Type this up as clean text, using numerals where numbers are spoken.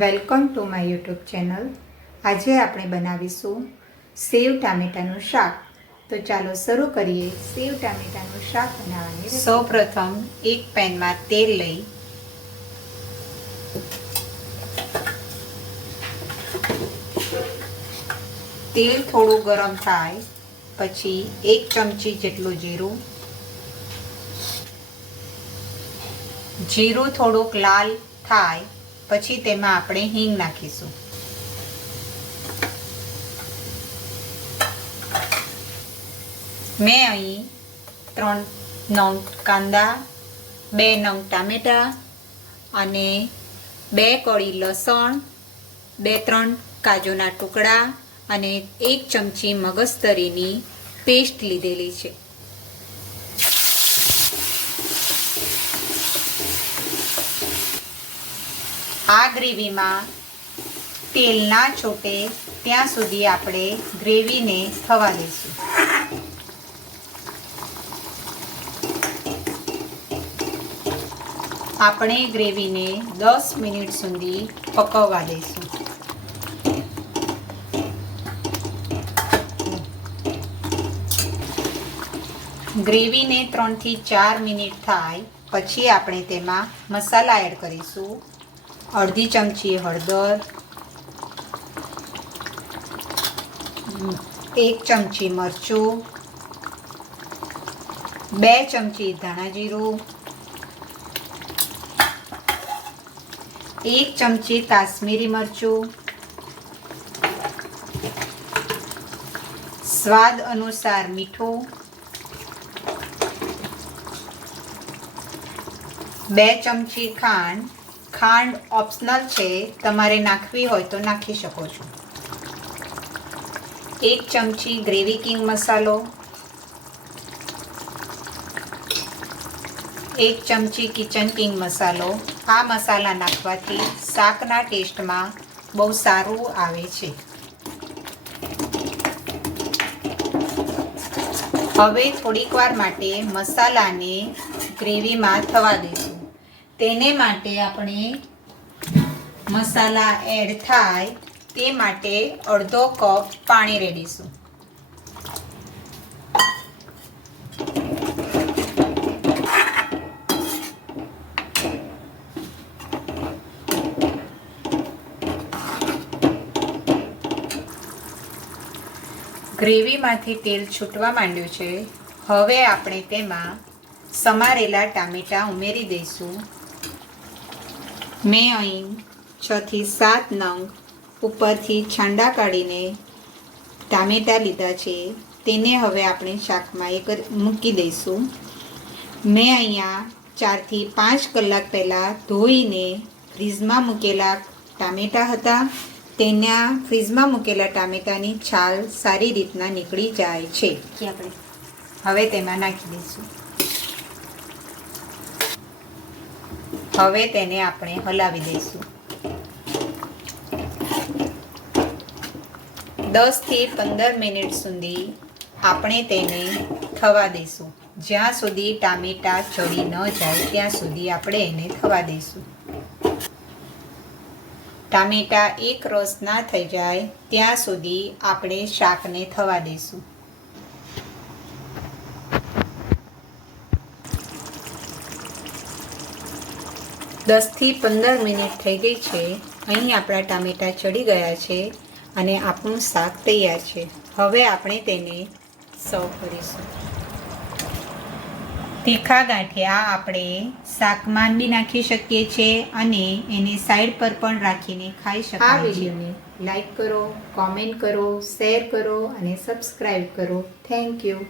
Welcome to my YouTube channel. આજે આપણે બનાવીશું સેવ ટામેટાનું શાક। તો ચાલો શરૂ કરીએ સેવ ટામેટાનું શાક બનાવવાની। સૌપ્રથમ એક પેનમાં તેલ લઈ તેલ થોડું ગરમ થાય પછી 1 ચમચી જેટલું જીરું થોડુંક લાલ થાય પછી તેમાં આપણે હિંગ નાખીશું। મેં અહીં 3 નંગ કાંદા, 2 નંગ ટામેટા અને 2 કળી લસણ, 2-3 કાજુના ટુકડા અને 1 ચમચી મગજતરીની પેસ્ટ લીધેલી છે। આ ગ્રેવીમાં તેલ ના છૂટે ત્યાં સુધી આપણે ગ્રેવીને થવા દઈશું। આપણે ગ્રેવીને 10 મિનિટ સુધી પકવવા દઈશું। ગ્રેવીને 3 થી 4 મિનિટ થાય પછી આપણે તેમાં મસાલા એડ કરીશું। અડધી ચમચી હળદર, 1 ચમચી મરચું, 2 ચમચી ધાણા જીરું, 1 ચમચી કાશ્મીરી મરચું, સ્વાદ અનુસાર મીઠું, 2 ચમચી ખાંડ। ખાંડ ઓપ્શનલ છે, તમારે નાખવી હોય તો નાખી શકો છો। 1 ચમચી ગ્રેવી કિંગ મસાલો, 1 ચમચી કિચન કિંગ મસાલો। આ મસાલા નાખવાથી શાકના ટેસ્ટમાં બહુ સારું આવે છે। હવે થોડીક વાર માટે મસાલાને ગ્રેવીમાં થવા દઈશું। તેને માટે આપણે મસાલા એડ થાય તે માટે અડધો કપ પાણી રેડીશું। ગ્રેવીમાંથી તેલ છૂટવા માંડ્યું છે। હવે આપણે તેમાં સમારેલા ટામેટાં ઉમેરી દઈશું। મેં અહીં 6 થી 7 નંગ ઉપરથી છાંડા કાઢીને ટામેટાં લીધા છે, તેને હવે આપણે શાકમાં મૂકી દઈશું। મેં અહીંયા 4 થી 5 કલાક પહેલાં ધોઈને ફ્રીઝમાં મૂકેલા ટામેટાં હતા। તેના ફ્રીઝમાં મૂકેલા ટામેટાની છાલ સારી રીતના નીકળી જાય છે। આપણે હવે તેમાં નાખી દઈશું। હવે તેને આપણે હલાવી દઈશું। 10 થી 15 મિનિટ સુધી આપણે તેને થવા દઈશું। જ્યાં સુધી ટામેટાં ચડી ન જાય ત્યાં સુધી આપણે એને થવા દઈશું। ટામેટાં એક રસ ના થઈ જાય ત્યાં સુધી આપણે શાકને થવા દઈશું। દસ થી 15 મિનિટ થઈ ગઈ છે। અહીં આપણા ટામેટાં ચડી ગયા છે અને આપણું શાક તૈયાર છે। હવે આપણે તેને સર્વ કરીશું। તીખા ગાંઠિયા આપણે શાકમાં બી નાખી શકીએ છીએ અને એને સાઈડ પર પણ રાખીને ખાઈ શકાય છે। આ વિડીયોને લાઈક કરો, કોમેન્ટ કરો, શેર કરો અને સબસ્ક્રાઈબ કરો। Thank you.